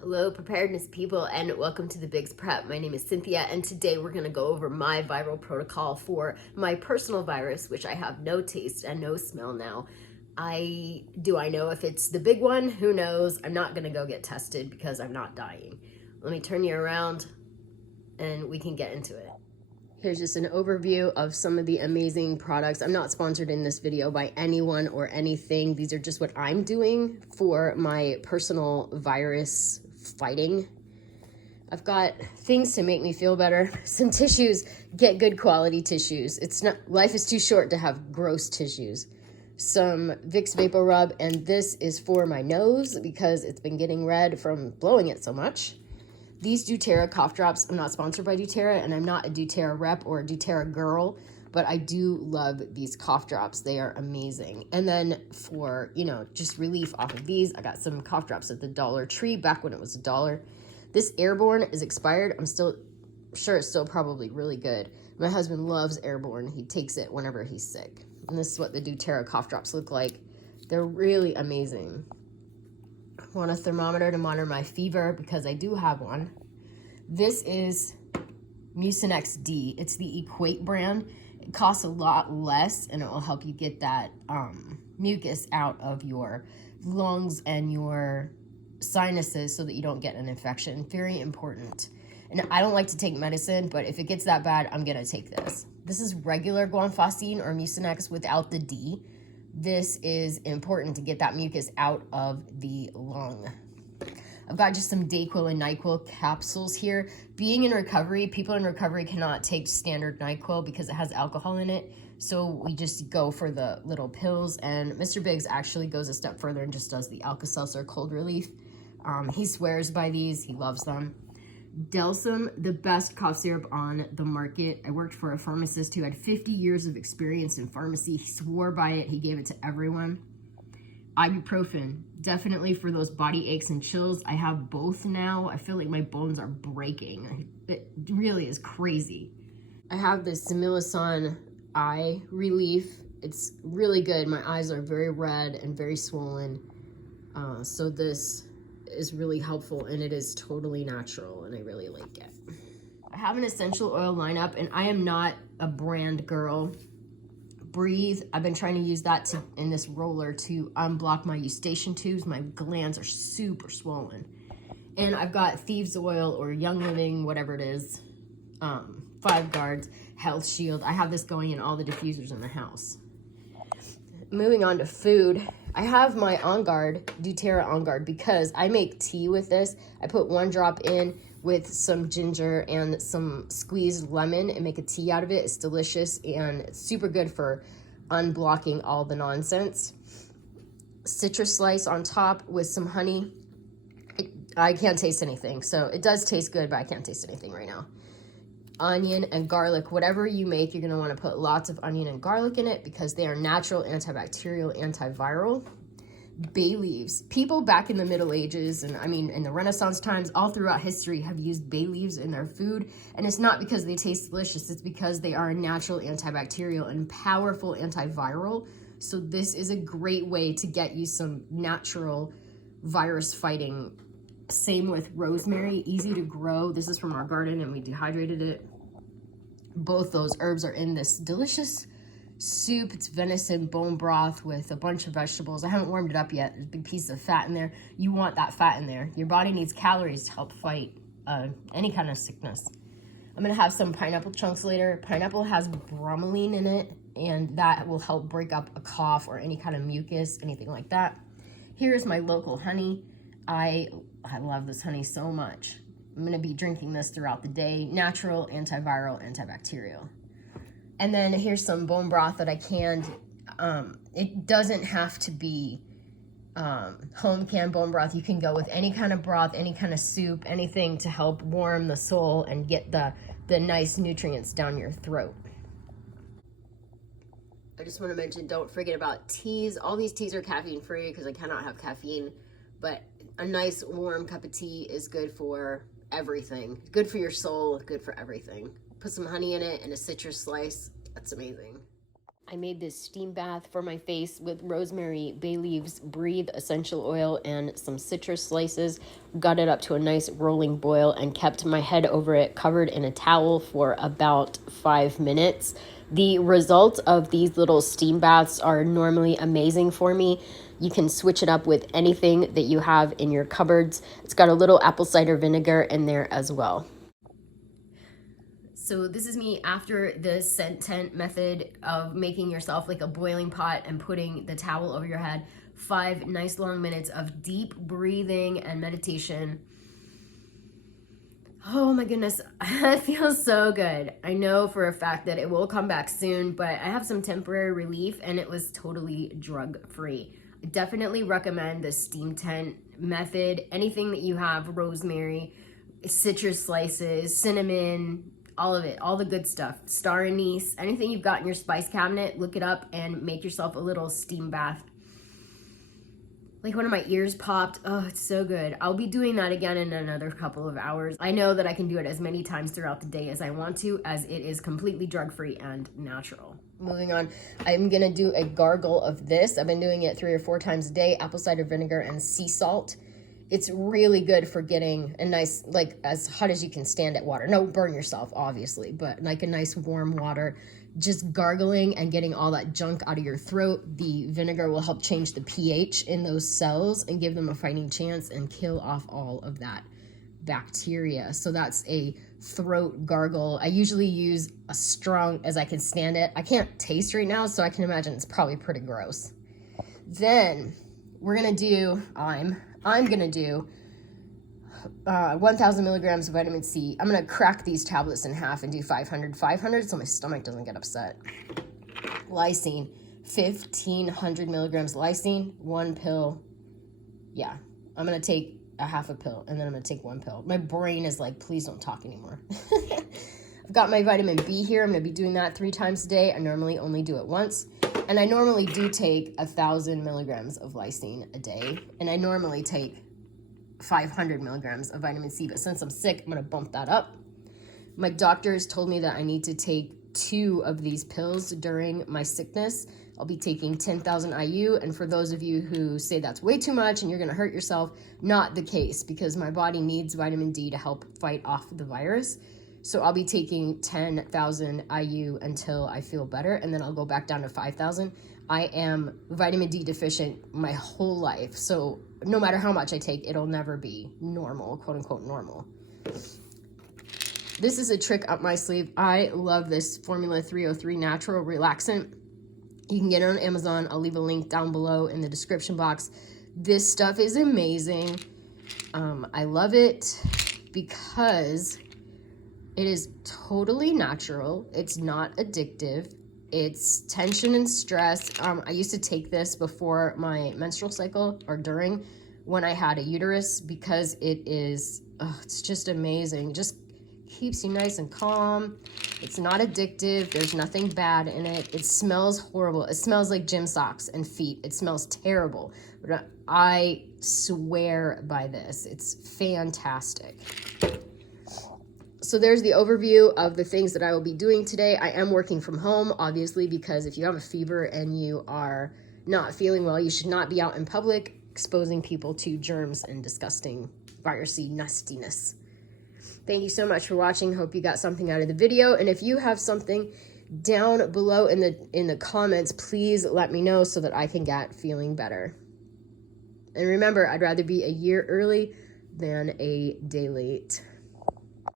Hello, preparedness people, and welcome to the Biggs Prep. My name is Cynthia, and today we're going to go over my viral protocol for my personal virus, which I have no taste and no smell now. I know if it's the big one? Who knows? I'm not going to go get tested because I'm not dying. Let me turn you around and we can get into it. Here's just an overview of some of the amazing products. I'm not sponsored in this video by anyone or anything. These are just what I'm doing for my personal virus fighting. I've got things to make me feel better. Some tissues, get good quality tissues. Life is too short to have gross tissues. Some Vicks Vapor Rub, and this is for my nose because it's been getting red from blowing it so much. These doTERRA cough drops, I'm not sponsored by doTERRA, and I'm not a doTERRA rep or a doTERRA girl, but I do love these cough drops. They are amazing. And then for, just relief off of these, I got some cough drops at the Dollar Tree back when it was $1. This Airborne is expired. I'm still sure it's still probably really good. My husband loves Airborne. He takes it whenever he's sick. And this is what the doTERRA cough drops look like. They're really amazing. I want a thermometer to monitor my fever because I do have one. This is Mucinex D. It's the Equate brand. It costs a lot less and it will help you get that mucus out of your lungs and your sinuses so that you don't get an infection. Very important. And I don't like to take medicine, but if it gets that bad, I'm gonna take this. This is regular guanfacine or Mucinex without the D. This is important to get that mucus out of the lung. I've got just some Dayquil and NyQuil capsules here. Being in recovery, people in recovery cannot take standard NyQuil because it has alcohol in it. So we just go for the little pills. And Mr. Biggs actually goes a step further and just does the Alka-Seltzer cold relief. He swears by these. He loves them. Delsum, the best cough syrup on the market. I worked for a pharmacist who had 50 years of experience in pharmacy. He swore by it. He gave it to everyone. Ibuprofen, definitely for those body aches and chills. I have both now. I feel like my bones are breaking. It really is crazy. I have this Similison eye relief. It's really good. My eyes are very red and very swollen. So this is really helpful and it is totally natural and I really like it. I have an essential oil lineup and I am not a brand girl. Breathe, I've been trying to use that in this roller to unblock my eustachian tubes. My glands are super swollen. And I've got Thieves Oil or Young Living, whatever it is, 5 Guards, Health Shield. I have this going in all the diffusers in the house. Moving on to food, I have my On Guard, doTERRA On Guard, because I make tea with this. I put 1 drop in with some ginger and some squeezed lemon and make a tea out of it. It's delicious and it's super good for unblocking all the nonsense. Citrus slice on top with some honey. I can't taste anything, so it does taste good, but I can't taste anything right now. Onion and garlic, whatever you make, you're gonna wanna put lots of onion and garlic in it because they are natural, antibacterial, antiviral. Bay leaves. People back in the Middle Ages and in the Renaissance times, all throughout history have used bay leaves in their food. And it's not because they taste delicious, it's because they are a natural antibacterial and powerful antiviral. So this is a great way to get you some natural virus fighting. Same with rosemary, easy to grow. This is from our garden and we dehydrated it. Both those herbs are in this delicious soup. It's venison bone broth with a bunch of vegetables. I haven't warmed it up yet. There's a big piece of fat in there. You want that fat in there. Your body needs calories to help fight any kind of sickness. I'm gonna have some pineapple chunks later. Pineapple has bromelain in it and that will help break up a cough or any kind of mucus, anything like that. Here's my local honey. I love this honey so much. I'm gonna be drinking this throughout the day. Natural, antiviral, antibacterial. And then here's some bone broth that I canned. It doesn't have to be home canned bone broth. You can go with any kind of broth, any kind of soup, anything to help warm the soul and get the nice nutrients down your throat. I just want to mention, don't forget about teas. All these teas are caffeine free because I cannot have caffeine, but a nice warm cup of tea is good for everything. Good for your soul, good for everything. Put some honey in it and a citrus slice. That's amazing. I made this steam bath for my face with rosemary, bay leaves, breathe essential oil, and some citrus slices. Got it up to a nice rolling boil and kept my head over it covered in a towel for about 5 minutes. The results of these little steam baths are normally amazing for me. You can switch it up with anything that you have in your cupboards. It's got a little apple cider vinegar in there as well. So this is me after the scent tent method of making yourself like a boiling pot and putting the towel over your head. 5 nice long minutes of deep breathing and meditation. Oh my goodness, it feels so good. I know for a fact that it will come back soon, but I have some temporary relief and it was totally drug-free. I definitely recommend the steam tent method. Anything that you have, rosemary, citrus slices, cinnamon, all of it, all the good stuff. Star anise, anything you've got in your spice cabinet, look it up and make yourself a little steam bath. Like one of my ears popped. Oh, it's so good. I'll be doing that again in another couple of hours. I know that I can do it as many times throughout the day as I want to, as it is completely drug-free and natural. Moving on, I'm gonna do a gargle of this. I've been doing it 3 or 4 times a day, apple cider vinegar and sea salt. It's really good for getting a nice, like as hot as you can stand it water. No, burn yourself, obviously, but like a nice warm water. Just gargling and getting all that junk out of your throat. The vinegar will help change the pH in those cells and give them a fighting chance and kill off all of that bacteria. So that's a throat gargle. I usually use a strong as I can stand it. I can't taste right now, so I can imagine it's probably pretty gross. Then we're gonna do, I'm gonna do 1,000 milligrams of vitamin C. I'm gonna crack these tablets in half and do 500 so my stomach doesn't get upset. Lysine, 1,500 milligrams lysine, 1 pill. Yeah, I'm gonna take a half a pill and then I'm gonna take 1 pill. My brain is like, please don't talk anymore. I've got my vitamin B here. I'm gonna be doing that 3 times a day. I normally only do it once. And I normally do take 1,000 milligrams of lysine a day. And I normally take 500 milligrams of vitamin C, but since I'm sick, I'm gonna bump that up. My doctors told me that I need to take 2 of these pills during my sickness. I'll be taking 10,000 IU, and for those of you who say that's way too much and you're gonna hurt yourself, not the case, because my body needs vitamin D to help fight off the virus. So I'll be taking 10,000 IU until I feel better, and then I'll go back down to 5,000. I am vitamin D deficient my whole life, so no matter how much I take, it'll never be normal, quote unquote normal. This is a trick up my sleeve. I love this Formula 303 Natural Relaxant. You can get it on Amazon. I'll leave a link down below in the description box. This stuff is amazing. I love it because it is totally natural. It's not addictive. It's tension and stress. I used to take this before my menstrual cycle or during when I had a uterus because it is, it's just amazing. It just keeps you nice and calm. It's not addictive. There's nothing bad in it. It smells horrible. It smells like gym socks and feet. It smells terrible. But I swear by this. It's fantastic. So there's the overview of the things that I will be doing today. I am working from home, obviously, because if you have a fever and you are not feeling well, you should not be out in public exposing people to germs and disgusting virusy nastiness. Thank you so much for watching. Hope you got something out of the video. And if you have something down below in the comments, please let me know so that I can get feeling better. And remember, I'd rather be a year early than a day late.